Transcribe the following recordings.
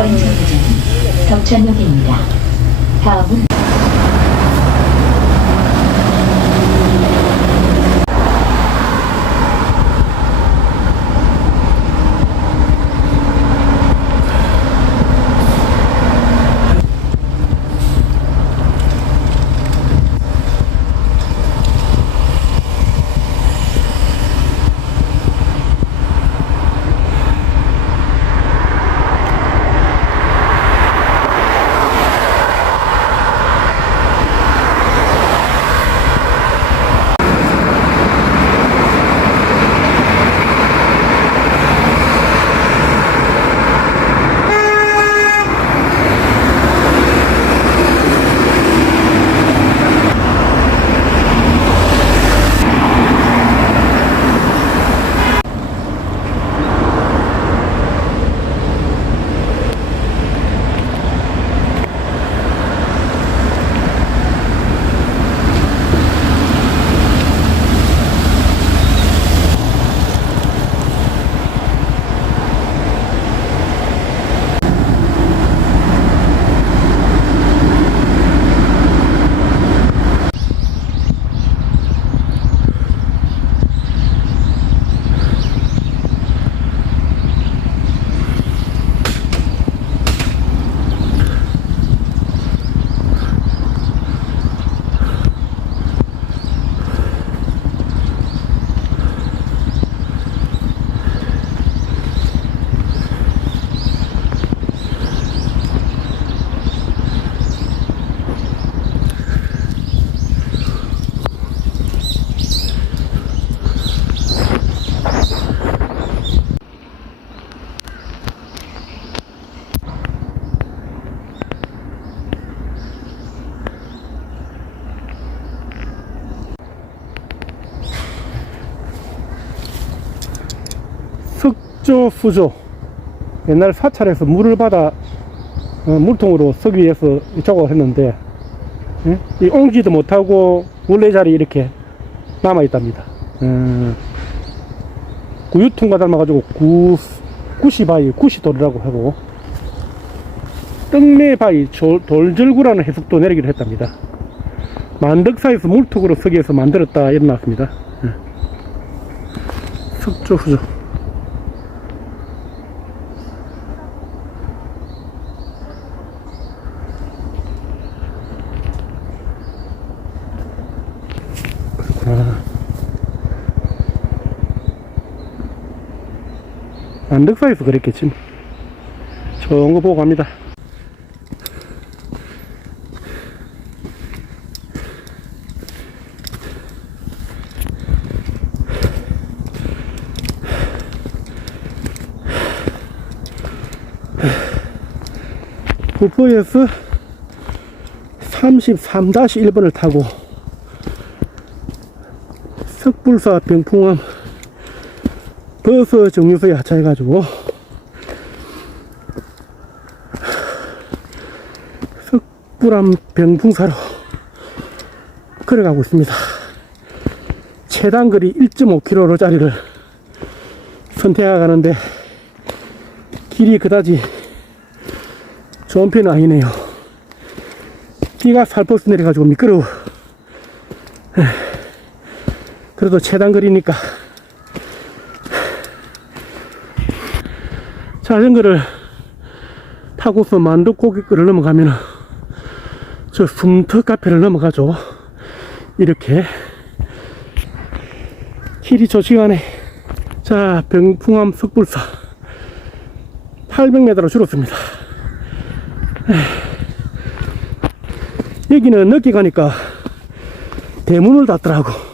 이번 정류장은 성천역입니다. 다음은 수조 옛날 사찰에서 물을 받아 어, 물통으로 서기 위해서 작업을 했는데 예? 이 옮기도 못하고 원래 자리 이렇게 남아 있답니다. 음, 구유통과 닮아가지고 구 구시바위 구시돌이라고 하고 떡매바위 조- 돌절구라는 해석도 내리기로 했답니다. 만덕사에서 물통으로 서기 위해서 만들었다 일어났습니다. 예. 석조 수조. 그렇구나. 안덕사에서 그랬겠지. 뭐. 좋은 거 보고 갑니다. 구포에서 33-1번을 타고 석불사 병풍암 버스 정류소에 하차해가지고 석불암 병풍사로 걸어가고 있습니다. 최단 거리 1.5km짜리를 선택하가는데 길이 그다지 좋은 편은 아니네요. 비가 살포스 내려가지고 미끄러워. 그래도 최단거리니까. 자전거를 타고서 만덕고깃길을 넘어가면 저 숨터 카페를 넘어가죠. 이렇게 길이 좋지가 않네 자 병풍암 석불사 800m로 줄었습니다. 여기는 늦게 가니까 대문을 닫더라고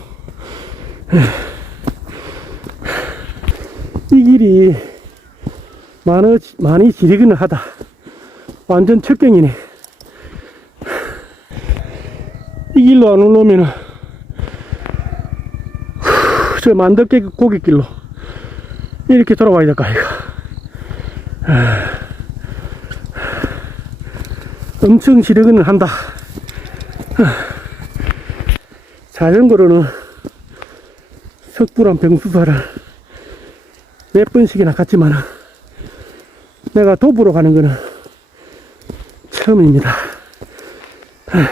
이 길이 많이, 많이 지르기는 하다. 완전 철경이네. 이 길로 안 올라오면은, 후, 저 만덕계 고깃길로 이렇게 돌아와야 될까, 이거. 엄청 지르기는 한다. 자전거로는 석불암 병수사를 몇 번씩이나 갔지만은 내가 도보로 가는 거는 처음입니다. 하.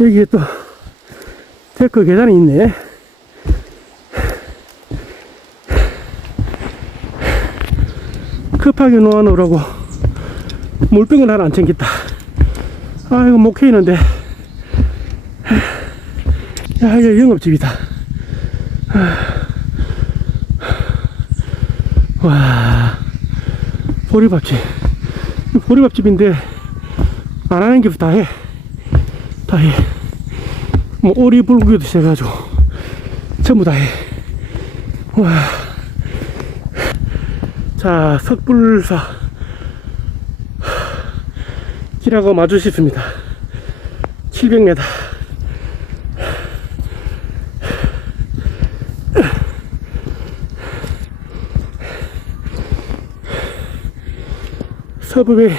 여기에 또 데크 계단이 있네. 급하게 놓아놓으라고 물병을 하나 안 챙겼다. 아, 이거 못 캐이는데. 야, 이게 영업집이다. 와, 보리밥집. 이 보리밥집인데, 안 하는 게 다 해. 다 해. 뭐, 오리 불고기도 시작해가지고, 전부 다 해. 와. 자, 석불사. 길하고 마주 싶습니다. 700m. 서북에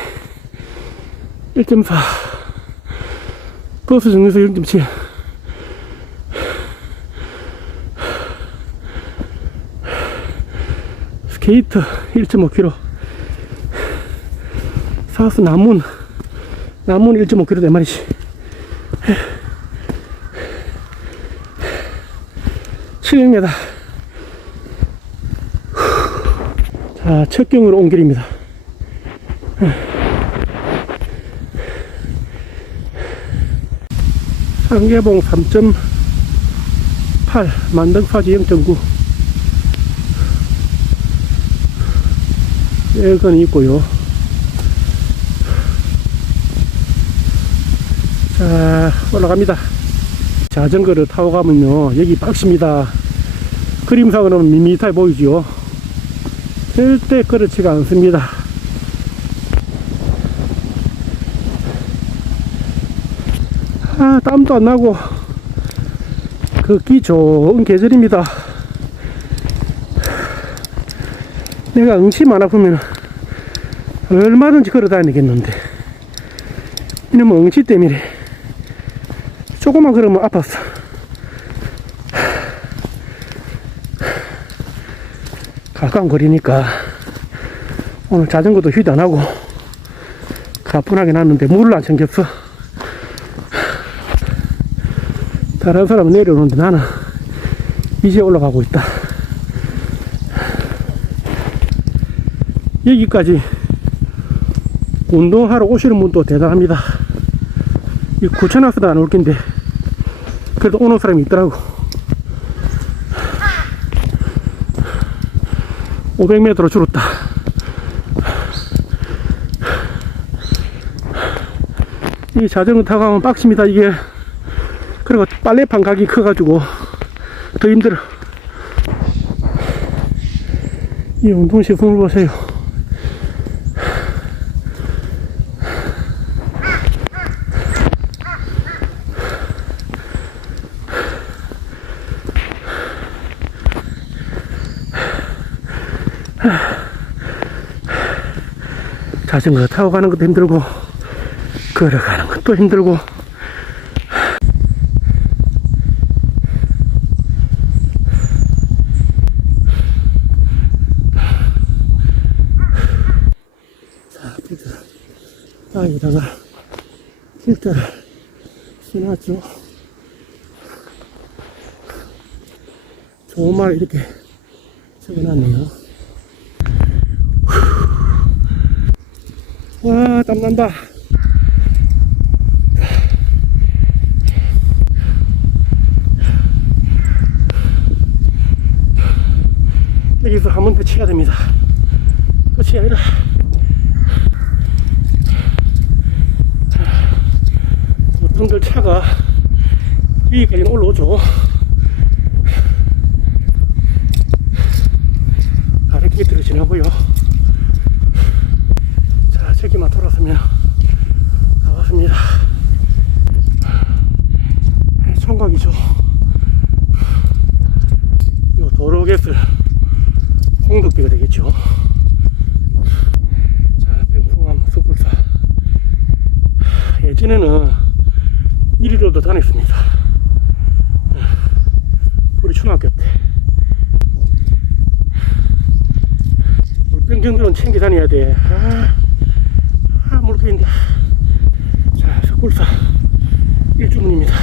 1.4 버스 정류소 1.7 스케이트 1.5km 사스 남문 남문 1.5km 네 마리씩 700m 자 첫 경으로 온 길입니다 상계봉 3.8 만등파지 0.9 에어건이 있고요. 자 올라갑니다. 자전거를 타고 가면요 여기 빡십니다. 그림상으로는 밋밋하게 보이지요. 절대 그렇지가 않습니다 아, 땀도 안 나고 걷기 좋은 계절입니다. 내가 응심 안 아프면 얼마든지 걸어 다니겠는데 이놈의 응치 때문에 조금만 걸으면 아팠어. 가까운 거리니까 오늘 자전거도 휴대 안 하고 가뿐하게 났는데 물을 안 챙겼어. 다른 사람은 내려오는데 나는 이제 올라가고 있다. 여기까지 운동하러 오시는 분도 대단합니다. 이 구천와서도 안 올 텐데 그래도 오는 사람이 있더라고. 500m로 줄었다. 이 자전거 타고 가면 빡십니다, 이게. 그리고 빨래판 가기 커가지고 더 힘들어. 이 운동시설을 보세요. 자전거 타고 가는 것도 힘들고 걸어가는 것도 힘들고 자, 필터. 아, 여기다가 필터를 써놨죠. 좋은 말 이렇게 적어놨네요. 와, 땀난다. 여기서 한번더 치야 됩니다. 끝이 아니라. 보통들 차가 여기까지 올라오죠. 아래게이트로 지나고요. 자, 저기만 돌아서면 나왔습니다. 네, 총각이죠. 요 도로get을 홍덕비가 되겠죠. 자, 병풍암 숯불사. 예전에는 이리로도 다녔습니다. 우리 중학교 때. 안경들은 챙겨 다녀야 돼. 아, 아 물개인데. 자, 석굴사 일주문입니다.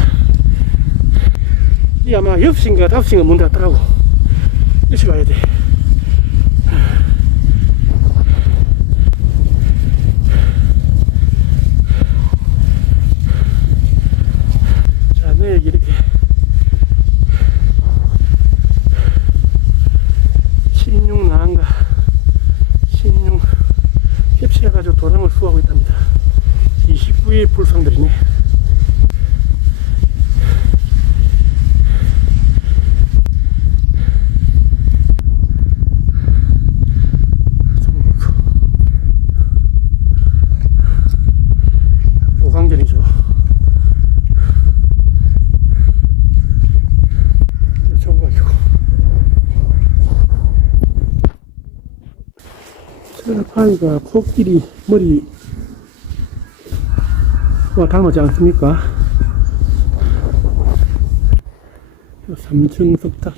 이 아마 6시인가 5시인가 문 닫더라고. 일찍 와야 돼. 자, 내 여기 이렇게 16 나한가 16 협치해가지고 도랑을 수하고 있답니다. 29의 불상들이네. 철파이가 코끼리 머리 와 닮았지 않습니까? 3층 석탑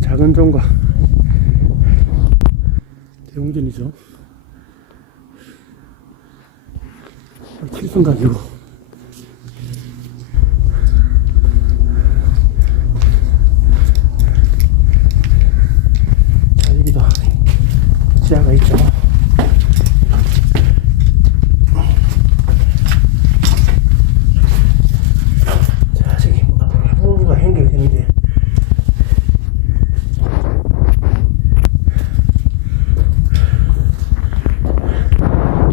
작은 종과 대웅전이죠. 칠성각이고 자, 여기도 있죠.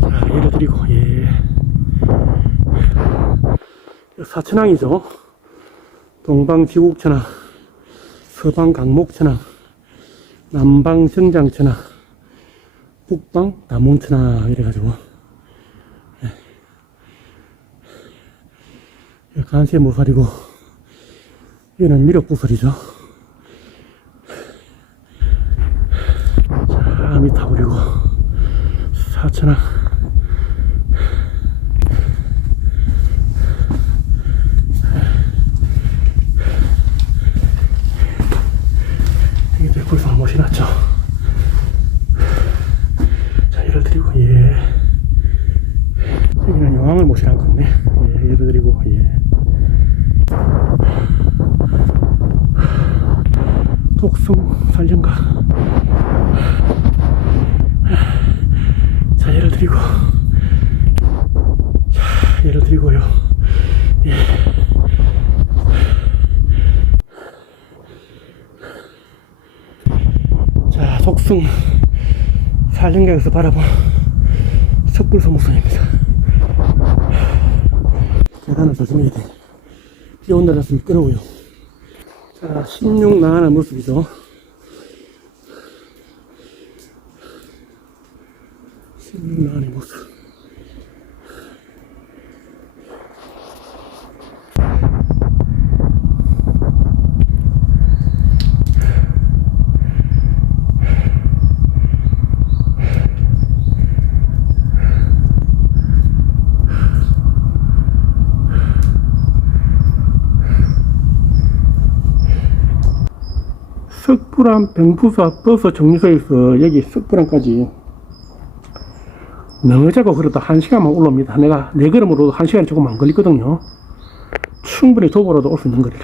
자, 예를 드리고, 예. 사천항이죠. 동방 지국천왕, 서방 강목천왕, 남방 정장천하, 북방 남홍천하 이래가지고 예. 간세 모살이고 여기는 미륵부설이죠. 자, 밑에 버리고 사천하 여기 백불상 못이 났죠. 자, 예를 드리고, 예. 용왕을 모시란 건데, 예, 예를 드리고, 예. 독성 살령가. 자, 예를 드리고, 자, 예를 드리고요. 예. 자, 독성 살림각에서 바라본 석불소목선입니다. 계단을 조심해야 돼. 비 온다 놨으면 미끄러워요. 자, 16 나가는 모습이죠. 16 나가는 모습. 석불암 병부사 버스 정류소에서 여기 석불암까지 너자고 그래도 한 시간만 올라옵니다. 내가 내 걸음으로도 한 시간 조금 안 걸리거든요. 충분히 도보로도 올 수 있는 거리라.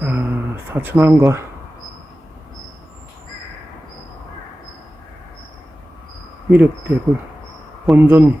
자, 사천항과 미륵대굴 본존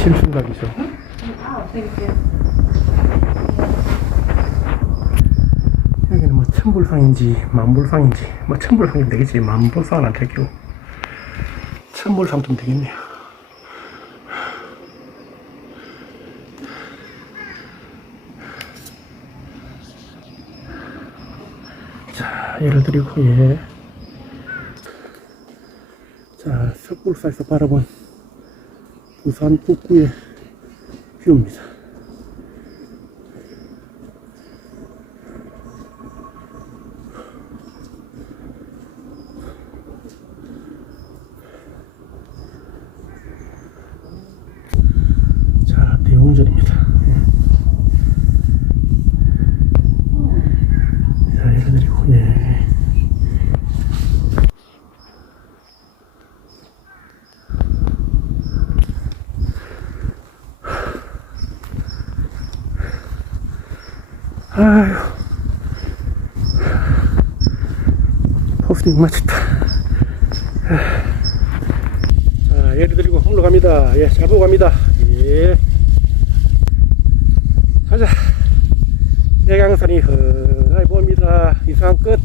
칠순각이죠. 여기는 뭐 천불상인지 만불상인지 뭐 천불상이면 되겠지 만불상은 안 되고 천불상 좀 되겠네요 자 예를 들고 예. 자 석굴사에서 바라본 부산 북구의 뷰입니다 자, 대웅전입니다. 자, 예를 들고, 예. 아유. 포스팅 마쳤다. 자, 예를 들고 올라갑니다. 예, 잘 보고 갑니다. 예. 가자. 내강산이 흔하게 보입니다. 이상 끝.